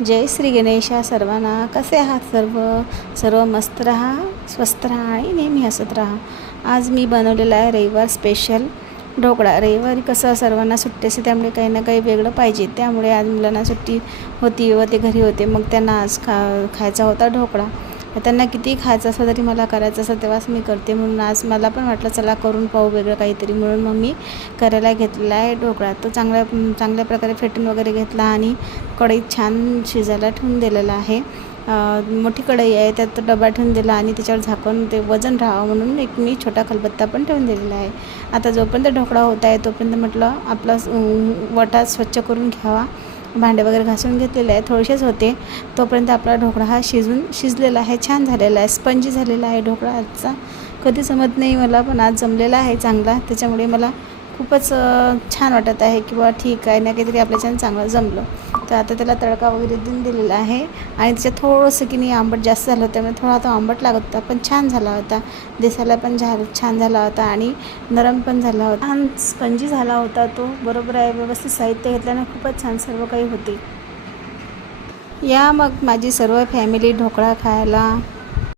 जय श्री गणेशा सर्वांना. कसे आहात सर्व मस्त राहा, स्वस्त राहा आणि नेहमी हसत राहा. आज मी बनवलेला आहे रविवार स्पेशल ढोकळा. रविवारी कसं सर्वांना सुट्टी असते, त्यामुळे काही ना काही वेगळं पाहिजे. त्यामुळे आज मुलांना सुट्टी होती व ते घरी होते. मग त्यांना आज खायचा होता ढोकळा. त्यांना किती खायचं असलं तरी मला करायचं असं तेव्हाच मी करते. म्हणून आज मला पण वाटलं चला करून पाहू वेगळं काहीतरी, म्हणून मग मी करायला घेतलेला आहे ढोकळा. तो चांगल्या प्रकारे फेटून वगैरे घेतला आणि कढईत छान शिजायला ठेवून दिलेला आहे. मोठी कढई आहे, त्यात डबा ठेवून दिला आणि त्याच्यावर झाकून ते वजन राहावं म्हणून एक मी छोटा खलबत्ता पण ठेवून दिलेला आहे. आता जोपर्यंत ढोकळा होत आहे तोपर्यंत म्हटलं आपला वाटा स्वच्छ करून घ्यावा. भांडे वगैरे घासून घेतलेले आहे, थोडेसेच होते. तोपर्यंत आपला ढोकळा हा शिजलेला आहे, छान झालेला आहे, स्पंजी झालेला आहे ढोकळा. आजचा कधी जमत नाही मला, पण आज जमलेला आहे चांगला. त्याच्यामुळे मला खूपच छान वाटत आहे की बा ठीक आहे ना, काहीतरी आपल्याच्यानं चांगलं जमलं. तर आता त्याला तडका वगैरे देऊन दिलेला आहे आणि त्याच्यात थोडंसं की नाही आंबट जास्त झालं होतं, त्यामुळे थोडा तो आंबट लागत होता, पण छान झाला होता. दिसायला पण छान झाला होता आणि नरम पण झाला होता, छान स्पंजी झाला होता तो. बरोबर आहे, व्यवस्थित साहित्य घेतल्यानं खूपच छान सर्व काही होते. या मग माझी सर्व फॅमिली ढोकळा खायला.